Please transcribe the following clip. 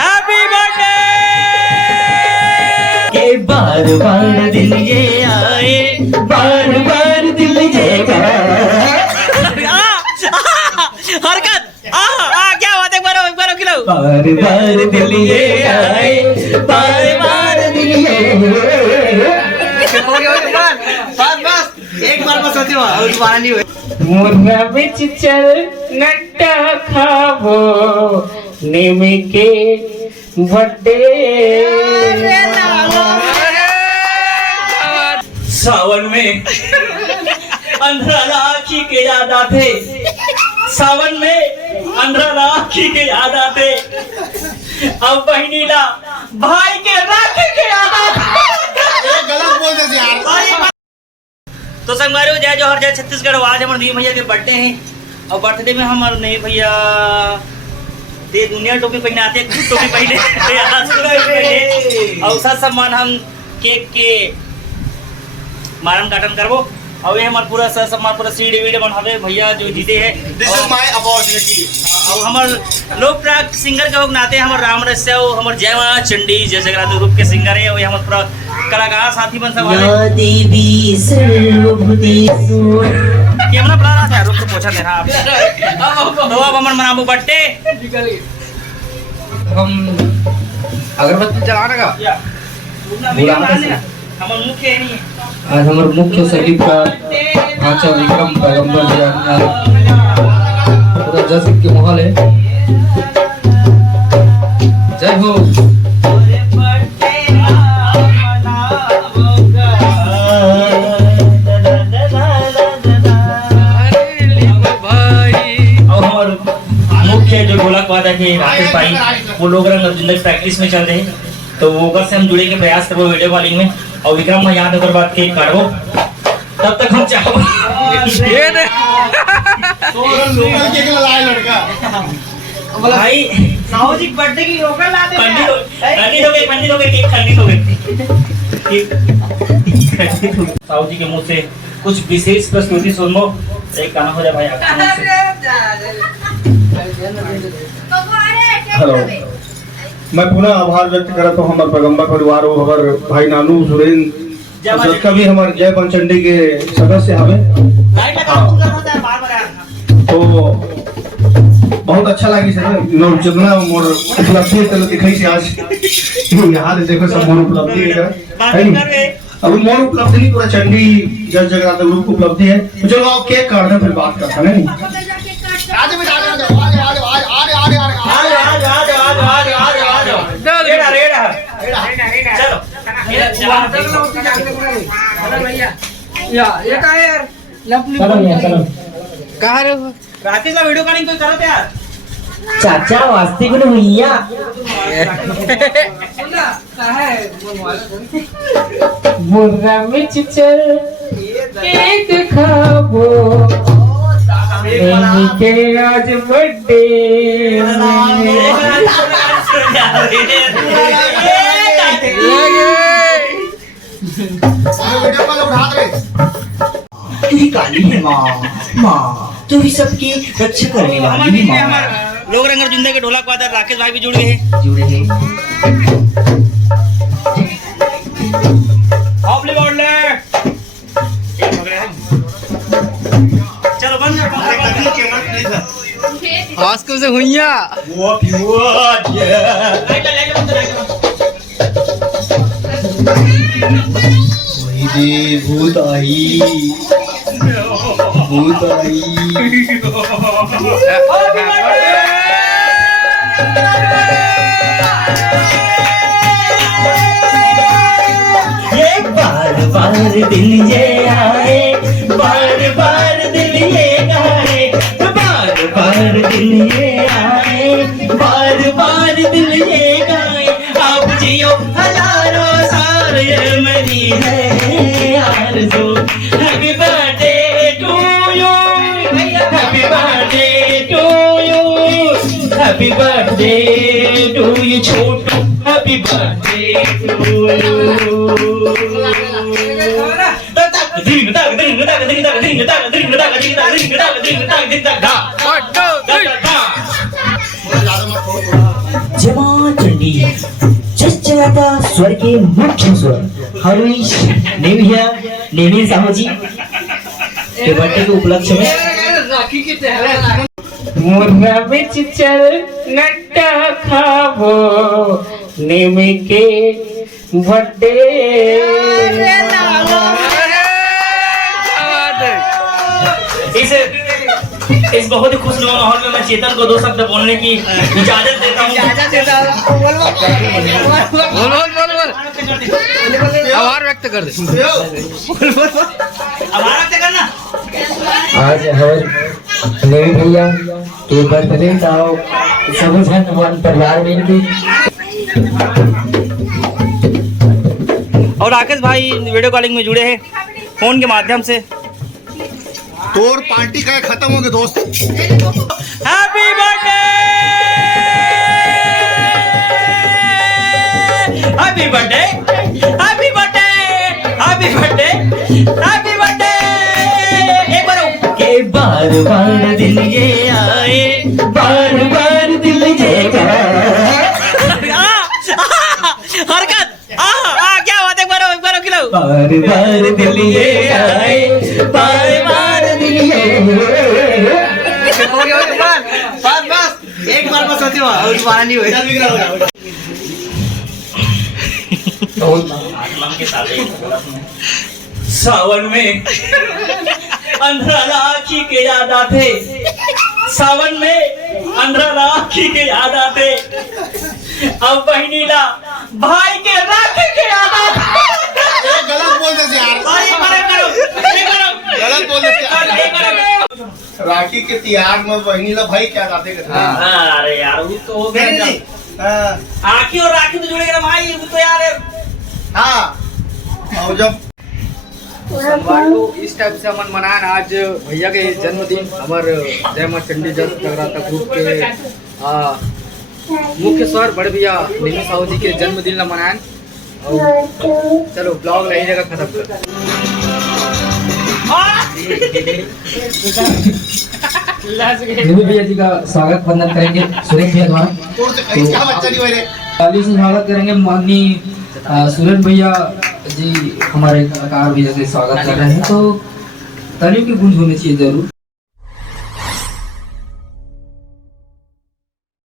Happy birthday. के बार बार दिल ये आए, बार बार दिल ये हरकत क्या बात है, एक बार खिलाओ। बार बार दिल ये आए, बार बार दिल ये बस एक बार बस होती हो, दोबारा नहीं हुए। मुर्गा बिच चल नट्टा खाबो निमिके बर्थडे। सावन में अंधरा राखी के याद आते, सावन में अंधरा राखी के याद आते, अब बहनीला भाई के राखी के याद आते। गलत बोल दे यार। तो संगवारियों जय जोहर जय छत्तीसगढ़। आज हमारे नीम भैया के बर्थडे हैं और बर्थडे में हमारे नहीं भैया ते दुनिया टोपी पहने आते, खुद टोपी पहने और साथ सम्मान हम केक के मारन काटन करबो और ये हमारे पूरा सर सम्मान पूरा सीडी वीडियो बनावे भैया जो जीते हैं। This is my opportunity. और हमारे लोकप्रिय सिंगर के नाते हमारे राम रस्या हमारे जय मां चंडी जय जगन्नाथ रूप के सिंगर है और ये हमारे पूरा कलाकार साथी बन सब वाले देवी सर्वभूतेषु। कैमरा बना रहा था रुक तो पूछा देना आप। तो अब हम मनाबो बर्थडे। हम अगरबत्ती जलाने का हमारे मुख्य है नहीं। आज हमारे मुख्य सलीब का ढांचा विक्रम पैगंबर पूरा जश्न के माहौल है। जय हो। मुख्य जो ढोलक वादक है राकेश भाई, वो लोग जिंदगी प्रैक्टिस में चल रहे हैं तो वो से हम जुड़े के प्रयास करो वीडियो कॉलिंग में। और विक्रम भाई यहाँ बात केक काटो तब तक हम चाहो भाई साहू जी बर्थडे की लोकल लाते हैं। पंडित हो गए केक खंडित हो गए। साहू जी के मुंह से कुछ विशेष प्रस्तुति सुन लो। एक गाना हो जाए भाई आपके मुंह से। हेलो, मैं पुनः आभार व्यक्त करता हूँ हमारे पैगंबर परिवार और हमारे भाई नानू सुरेंद्र का भी हमारे जय पंचंडी के सदस्य हमें। तो बहुत अच्छा लगी सर लोग जितना मोर उपलब्धि तले दिखाई से आज यहाँ देखो सब मोर उपलब्धि है। अब मोर उपलब्धि नहीं पूरा चंडी जय जगन्नाथ ग्रुप उपलब्धि है। तो चलो आप केक काट दें फिर बात करते हैं। राकेश का वीडियो कॉलिंग कोई करो यार। चाचा वास्ते को भैया मुर्गा मिर्च चल केक खाबो के आज बर्थडे। काली है माँ तू ही सबकी रक्षा करने वाली है माँ। लोग रंगर जुंदे के ढोलक वादक राकेश भाई भी जुड़ गए हैं। चलो बंद आस्को से हुइया भूत आई ये बार बार दिल ये आए, बार बार दिल ये गाए, बार बार दिल ये आए, बार बार दिल ये गाए। आप जियो हजारों साल ये मेरी है आरज़ू। Happy birthday to you, happy birthday to you, happy birthday to you छोटू, हैप्पी बर्थडे टू यू। जमा चंडी चंचलाता स्वर के मुख्य स्वर हरीश नेमिया नेमी साहूजी के बर्थडे के उपलक्ष्य में मुर्गा बिच चल नट्टा खाबो नेमी के बर्थडे इस बहुत ही खुशनुमा माहौल में मैं चेतन को 2 शब्द बोलने की इजाजत देता हूँ। आभार व्यक्त कर दे। आभार व्यक्त करना। आज हर नेवी भैया के बर्थडे का सभी जन वन परिवार मिलके और राकेश भाई वीडियो कॉलिंग में जुड़े हैं फोन के माध्यम से। तोर पार्टी का खत्म हो गया दोस्त। Happy birthday happy birthday happy birthday happy birthday happy birthday. एक बार के बार बार दिल ये आए बार बार दिल ये हरकत क्या बात है। एक बार खिलाओ। बार बार दिल ये आए बार बार दिल ये बस एक बार बस होती हो दोबारा नहीं हुई। सावन में अंधरा राखी के याद आते। सावन में अंधरा राखी के याद आते। अब बहनीला भाई के राखी के याद आते। गलत बोल दे यार। गलत बोल दे यार। राखी के त्योहार में बहनी ला भाई क्या दाते करते हैं। अरे यार वो तो हो गया। आखी और राखी तो जुड़ेगा ना भाई। वो तो यार हाँ और जब सोमवार को इस टाइप से हम मनाएं आज भैया के जन्मदिन हमारे जय मां चंडी जगराता ग्रुप के मुख्य स्वर बड़े भैया नेमी साहू जी के जन्मदिन ला मनाएं। और चलो ब्लॉग नहीं जगह खत्म कर। नेमी भैया जी का स्वागत वंदन करेंगे सुरेश भैया द्वारा। तोर से क्या बच्चा नहीं हुए रे। ताली से स्वागत करेंगे माननीय सुरेश भैया जी हमारे कलाकार भैया से स्वागत कर रहे हैं तो तालियों की गूंज होनी चाहिए जरूर।